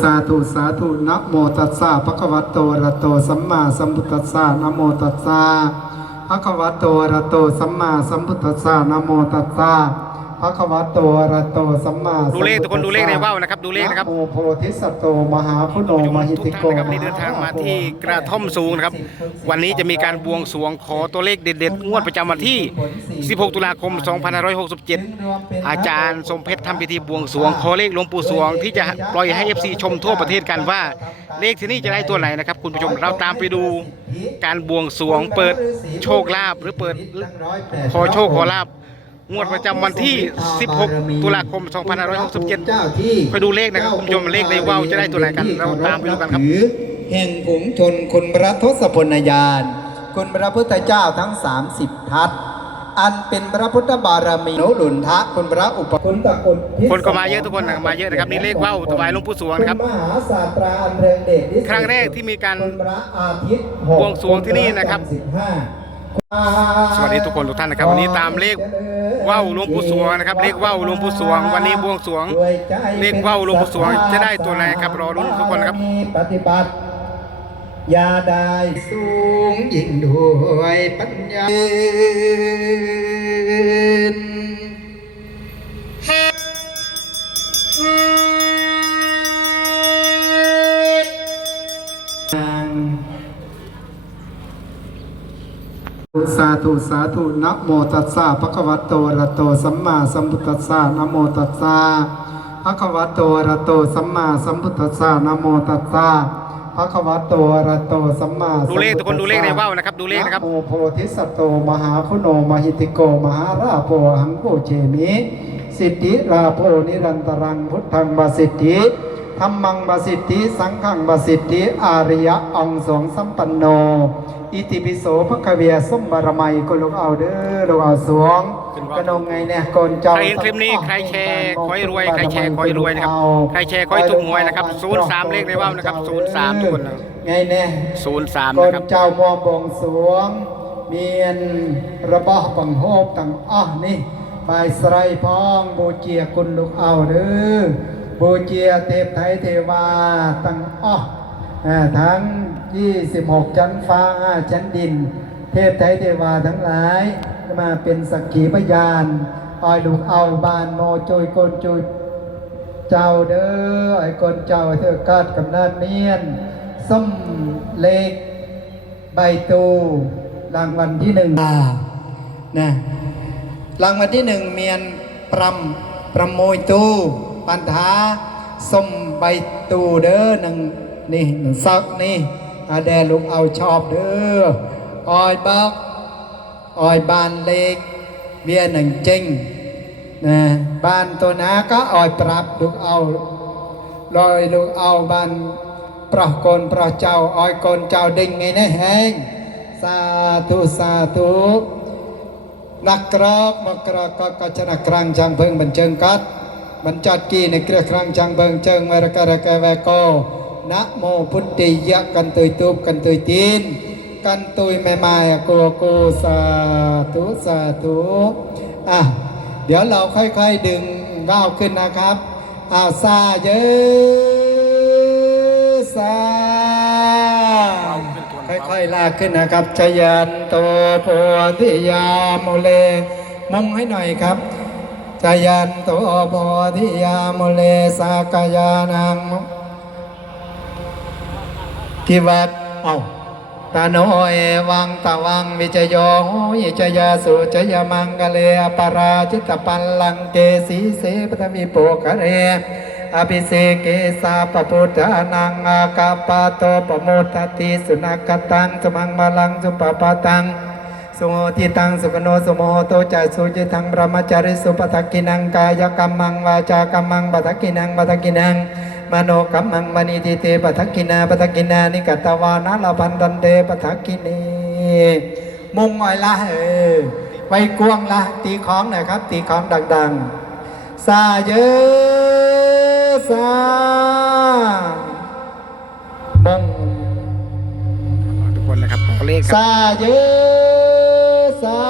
สาธุสาธุนะโมตัสสะภะคะวะโตอะระโตสัมมาสัมพุทธัสสะนะโมตัสสะภะคะวะโตอะระโตสัมมาสัมพุทธัสสะนะโมตัสสะะคะวะโตอะระโตสัมมาสัมพุทธัสสะดูเลขทุกคนดูเลขในว่าวนะครับดูเลขนะครับโมโพธิสัตว์โตมหาพุโนมหิทุติกโกท่านนะครับนี่เดินทางมาที่กระท่อมสูงนะครับ วันนี้จะมีการบวงสรวงขอตัวเลขเด็ดๆงวดประจำวันที่ 16 ตุลาคม 2567 อาจารย์สมเพชรทำพิธีบวงสรวงขอเลขหลวงปู่สวง ที่จะปล่อยให้ FC ชมทั่วประเทศกันว่า เลขที่นี่จะได้ตัวไหนนะครับ คุณผู้ชมเราตามไปดูการบวงสรวงเปิดโชคลาภหรือเปิดขอโชคขอลาบ งวดประจำวันที่ 16 ตุลาคม 2567ไปดูเลขนะครับคุณผู้ชมเลขในว่าวจะได้ตัวไหนกัน เราตามไปดูกันครับแห่งผงชนคุณพระทศพลยาน คุณพระพุทธเจ้าทั้ง 30 ทัศอันเป็นพระพุทธบารมีโนหลุนทะคุณพระอุปคุณตะคุณพิสคนก็มาเยอะทุกคนนะมาเยอะนะครับนี่เลขว่าวถวายหลวงปู่สวงนะครับณมหาศาสตราอันเริงเดชวิเศษครั้งแรกที่มีการคุณพระอาทิตย์บวงสรวงที่นี่นะครับ สวัสดีทุกคนทุกท่านนะครับวันนี้ตามเลขว่าวหลวงปู่สวงนะครับเลขว่าวหลวงปู่สวง วันนี้บวงสวง เลขว่าวหลวงปู่สวงจะได้ตัวไหนครับรอลุ้นทุกคนนะครับปฏิบัติอย่าได้สูงยิ่งด้วยปัญญา สาธุสาธุนะโมตัสสะภะคะวะโตอะระโตสัมมาสัมพุทธัสสะนะโมตัสสะภะคะวะโตอะระโตสัมมาสัมพุทธัสสะนะโมตัสสะภะคะวะโตอะระโตสัมมาสัมพุทธัสสะดูเลขทุกคนดูเลขในว่าวนะครับดูเลขนะครับโมโพธิสัตว์โตมหาคุโนมหิติโกมหาราโพหังโกเจมิสิทธิราโพนิรันตรังพุทธังบาสิทธิ ธรรมังบาสิทธิ สังฆังบาสิทธิ อาริยะองสงสัมปันโน อิติปิโสภคเวียสมบารมัยก็ลูกเอาเด้อลูกเอาสวงกระนงไงเนี่ยกนเจ้าใครเห็นคลิปนี้ใครแชร์ขอให้รวยใครแชร์ขอให้รวยนะครับใครแชร์ขอให้ถูกหวยนะครับ03เลขในว่าวนะครับ03ทุกคนนะไงเนี่ย03ก่อนะนครับเจ้ามอบวงสรวงเมียนระบอบปังโฮบตังอ้อนี่ไปสไรพ้องบูเจียคุณลูกเอาเด้อ บูเจียเทพไทยเทวาตั้งอ้อทั้ง 26 ชั้นฟ้า 5 ชั้นดิน เทพไทยเทวาทั้งหลาย มาเป็นสักขีพยานอ้อยลูกเอาบานโมโจยโกนจุยเจ้าเด้อไอ้คนเจ้าเธอกาดกำนัดเมียนส้มเล็กใบตูรางวัลที่หนึ่งนะรางวัลที่หนึ่งเมียนปรำประโมยตู បានថាសំបីទូដឺនឹងនេះនឹងសោកនេះដែលលោកឲ្យឆប់ដឺអោយបើកអោយបានលេខវានឹងចេញណាបានតណាក៏អោយប្រាប់លោកអោលយលោកអោបានប្រោះកូនប្រោះចៅអោយកូនចៅដេញថ្ងៃនេះហេងសាធុសាធុដាក់ក្រកមកក្រកក៏ចរក្រាំងចាំងភើងបញ្ជើងកាត់ จ้าดิ่งไงนะแหงสาธุสาธุนักกรอกมากรอกก็ก็ชนะครังจังเพิงบันเจิงกัดบรรจัดกีในเครือครังจังเพิงเจิงมรกะระกะแวโกนะโมพุทธิยะกันตุยตูบกันตุยตีน กันตุยแม่มายโกโกสาธุสาธุอะเดี๋ยวเราค่อยๆดึงว่าวขึ้นนะครับอาซาเยอะซาค่อยๆลากขึ้นนะครับชยันโตโพธิยาโมเลมงให้หน่อยครับ ชยันโตโพธิยาโมเลสากยานังที่วัดเอาตาโนเอวังตะวังวิจโยโหยิจยาสุจยมังกะเลอปราจิตปันลังเกสีเสปทวิโปกะเรอภิเสกสาปพุทธานังอากาปาโตปโมทติสุนักตังสมังมาลังสุปปาตัง สุโมทิตังสุขโนสุโมโตจาสุจิตังพระมจาริสุปทักกินังกายกรรมังวาจากรรมังปัทักกินังปัทักกินังมโนกรรมังมณีติเตปัทักกินาปัทักกินานิกตวานาลพันตันเตปัทักกินีมุงอ้อยละเออไว้กวงละตีของหน่อยครับ ตีของดังๆซาเยอะซามงทุกคนนะครับขอเลขครับซาเย ซา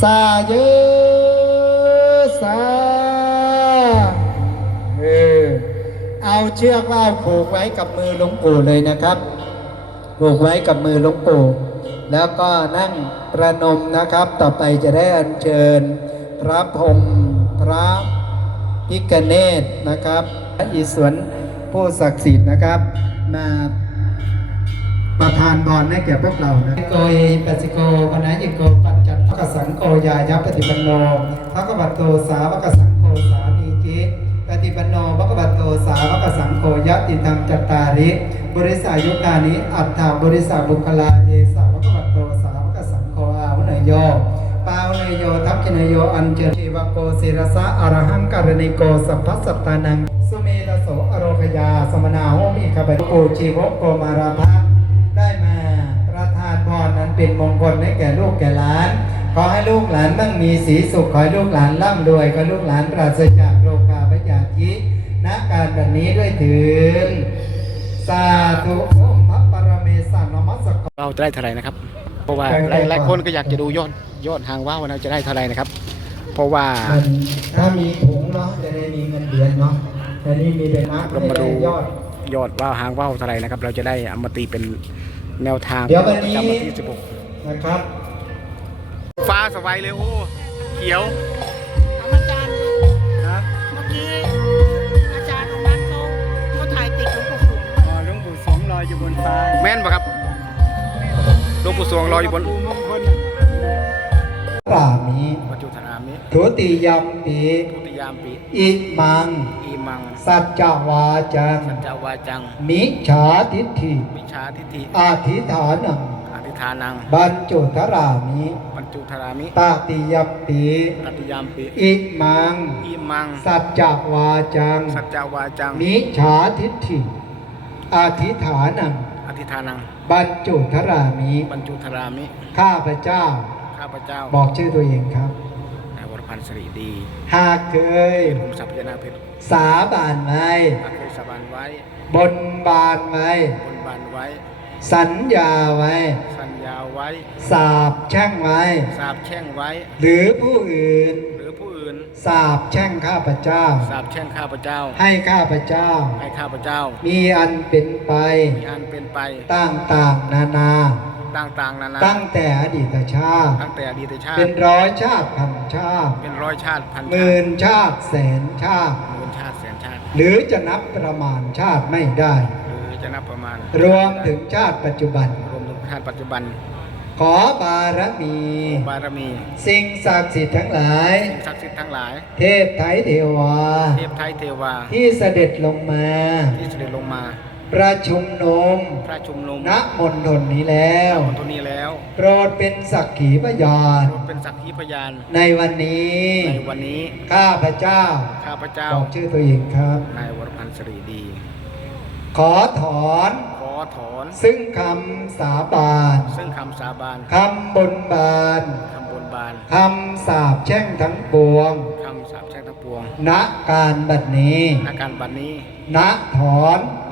ซาเยซาเออเอาเชือกว่าวผูกไว้กับมือหลวงปู่เลยนะครับ ผูกไว้กับมือหลวงปู่ แล้วก็นั่งประนมนะครับ ต่อไปจะได้อัญเชิญ พระพรมพระพิกเนตนะครับพระอิศวรผู้ศักดิ์สิทธิ์นะครับ มา ประทานพรให้แก่พวกเรานะโกยปัสสิโกปนะยิโกปัจจัตถกสังโกยายัปฏิปันโนภะคะวัตโตสาวกสังโฆสามีจิปฏิปันโนภะคะวัตโตสาวกสังโฆยะติธรรมจัตตาริ บริษัยุคานิอัตถาบริษัทบุคลาเอสาวกวัตโตสาวกสังโฆอาวเนยโยปาวนโยทัพคินโยอัญเจชีวโกศิรสะอรหังการณิโกสัพพสัตตานัง สุเมตโสอโรคยาสมนาโหมิขบโกชีวโกมาราภะ เป็นมงคลให้แก่ลูกแก่หลาน ขอให้ลูกหลานมั่งมีสีสุข ขอให้ลูกหลานร่ำรวย ขอให้ลูกหลานปราศจากโรคาพยาธิณการแบบนี้ด้วยถืนสาธุโอมพระปรเมสานมัสกเราจะได้เท่าไหร่นะครับ เพราะว่าใกล้ๆหลายหลายก่อนคนก็อยากจะดูยอดยอดหางว่าวนะจะได้เท่าไหร่นะครับ เพราะว่ามันถ้ามีถุงเนาะจะได้มีเงินเดือนเนาะแต่นี่มีเป็นนับเรามาดูยอดยอดว่าวหางว่าวเท่าไหร่นะครับ เราจะได้เอามาตีเป็น แนวทางเดี๋ยววันนี้ประจำวันที่นะครับ16ฟ้าสวัยเลยโอ้เขียวเอาอาจารย์นะเมื่อกี้อาจารย์ตรงนั้นเขาเขาถ่ายติดหลวงปู่สุขหลวงปู่สงลอยอยู่บนฟ้าแม่นปะครับหลวงปู่สวงรออยู่บนมงคลป รามีวัจจุธารามิทุติยมปีทุติยามปิ อิมัง อีมัง สัจจวาจัง สัจจวาจัง มิจฉาทิฏฐิวิชาทิฏฐิอาทิฐานังอธิฐานังบรรจุทรามิบรรจุธารามิตติยมปีตติยามปิ อิมัง อีมัง สัจจวาจัง สัจจวาจัง มิจฉาทิฏฐิอาทิฐานังอธิฐานังบรรจุทรามิบรรจุธารามิ ข้าพเจ้า ข้าพเจ้าบอกชื่อตัวเองครับนายวรพันธ์สิริดีหากเคยภูมิทรัพย์ยานาเพชรสาบานไว้อาเคยสาบานไว้บนบานไว้บนบานไว้ สัญญาไว้ สัญญาไว้ สาบแช่งไว้ สาบแช่งไว้ หรือผู้อื่น หรือผู้อื่น สาบแช่งข้าพเจ้า สาบแช่งข้าพเจ้า ให้ข้าพเจ้า ให้ข้าพเจ้า มีอันเป็นไป มีอันเป็นไป ต่างๆนานา ต่างๆนานาตั้งแต่อดีตชาติ ตั้งแต่อดีตชาเป็ตินร้อยชาติพันชาติ เป็นร้อยชาติพันหชามื่ตินชาติแสนชาติ หมื่นชาติแสนชาติ หรือจะนับประมาณชาติไม่ได้ หรือจะนับประมาณรวมถึงชาติปัจจุบัน รวมถึงชาติปัจจุบันขอบารมี บารมีสิ่งศักดิ์สิทธิ์ทั้งหลาย สิ่งศักดิ์สิทธิ์ทั้งหลาย เทพไทยเทวา เทพไทยเทวาที่เสด็จลงมา ที่เสด็จลงมา ประชุมนมพระชุมนุมณมณฑลนี้แล้ว ตรงนี้แล้วโปรดเป็นสักขีพยานรวมเป็นสักขีพยานในวันนี้ในวันนี้ข้าพเจ้าข้าพเจ้าบอกชื่อตัวเองครับ นายวรพันธ์สิริดี ขอถอนขอถอนซึ่งคำสาบานซึ่งคำสาบานคำบนบานคำบนบานคำสาบแช่งทั้งปวงคำสาปแช่งทั้งปวงณการบัดนี้ อาการบัดนี้ ณถอนนาถอน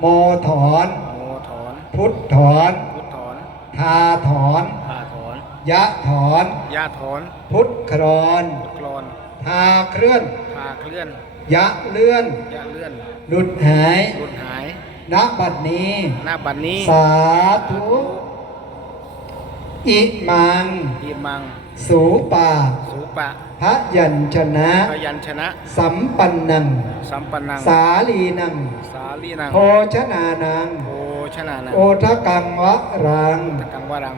โมถอน โมถอน พุทธถอน พุทธถอน ทาถอนพาถอน ยะถอนญาถอน พุทธครอนพุทธกรอน ทาเคลื่อนพาเคลื่อน ยะเลื่อนญาเลื่อน หลุดหาย หลุดหายณบัดนี้หน้าบัดนี้ สาธุอิมังอีมัง สูปาสุปะ พระยัญชนะ พยัญชนะ สัมปันนัง สัมปันนัง สาลีนัง สาลีนัง โภชนานังโอชนะนัง โอทกังวะรังตะกังวารัง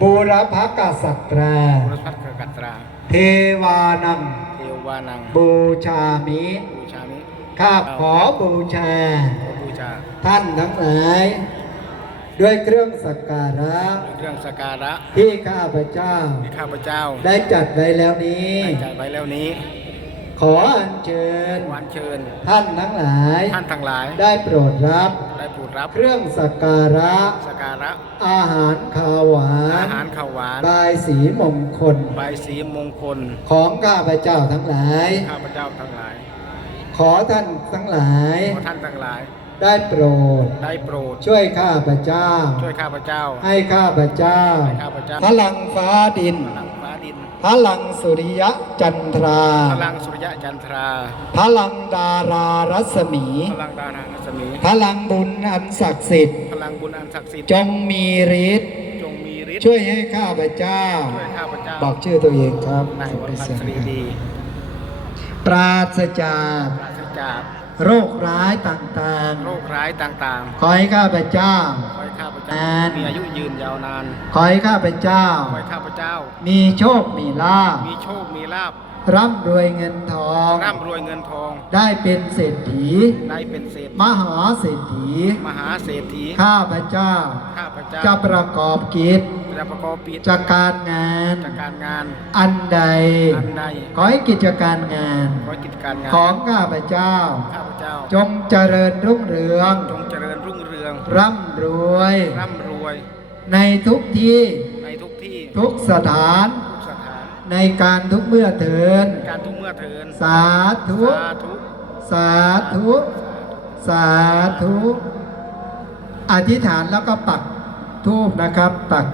บูรพกษัตราบุรพัฒกกัตรา เทวานัง เทวานัง บูชามิบูชามิ ข้าขอบูชาขอบูชาท่านทั้งหลาย ด้วยเครื่องสักการะด้วยเครื่องสักการะที่ข้าพเจ้า ที่ข้าพเจ้าได้จัดไว้แล้วนี้ได้จัดไว้แล้วนี้ ขออัญเชิญวันเชิญ ท่านทั้งหลาย ท่านทั้งหลาย ได้โปรดรับ ได้โปรดรับ เครื่องสักการะ สักการะ อาหารคาวหวาน อาหารข้าวหวาน บายสีมงคลใบายสีมงคล ของข้าพเจ้าทั้งหลาย ข้าพเจ้าทั้งหลาย ขอท่านทั้งหลาย ขอท่านทั้งหลาย ได้โปรด ได้โปรด ช่วยข้าพเจ้า ช่วยข้าพเจ้า ให้ข้าพเจ้า ให้ข้าพเจ้า พลังฟ้าดิน พลังฟ้าดิน พลังสุริยะจันทรา พลังสุริยะจันทรา พลังดารารัศมี พลังดารารัศมี พลังบุญอันศักดิ์สิทธิ์ พลังบุญอันศักดิ์สิทธิ์ จงมีฤทธิ์ จงมีฤทธิ์ ช่วยให้ข้าพเจ้า ช่วยข้าพเจ้า บอกชื่อตัวเองครับนายวรพันธ์สรีดี ปราศจากปราศจาก โรคร้ายต่างโรคร้ายต่างๆ ขอให้ข้าพเจ้า ๆ ขอให้ข้าพเจ้านานมีอายุยืนยาวนาน ขอให้ข้าพเจ้า ขอให้ข้าพเจ้า มีโชค มีลาภมีโชค มีลาภร่ำรวยเงินทอง ร่ำรวยเงินทอง ได้เป็นเศรษฐี ได้เป็นเศรษฐีมหาเศรษฐี มหาเศรษฐี ข้าพเจ้า ข้าพเจ้าจะประกอบกิจจะประกอบปิดจากการงาน จากการงานอันใด อันใดขอให้กิจการงาน ขอให้กิจการงานของข้าพเจ้า ข้าพ เจ้า จงเจริญรุ่งเรือง จงเจริญรุ่งเรือง ร่ำรวย ร่ำรวย ในทุกที่ ในทุกที่ ทุกสถาน ทุกสถาน ในการทุกเมื่อเถิน การทุกเมื่อเทิน สาธุ สาธุ สาธุ สาธุ อธิษฐานแล้วก็ปักทูบนะครับ ปัก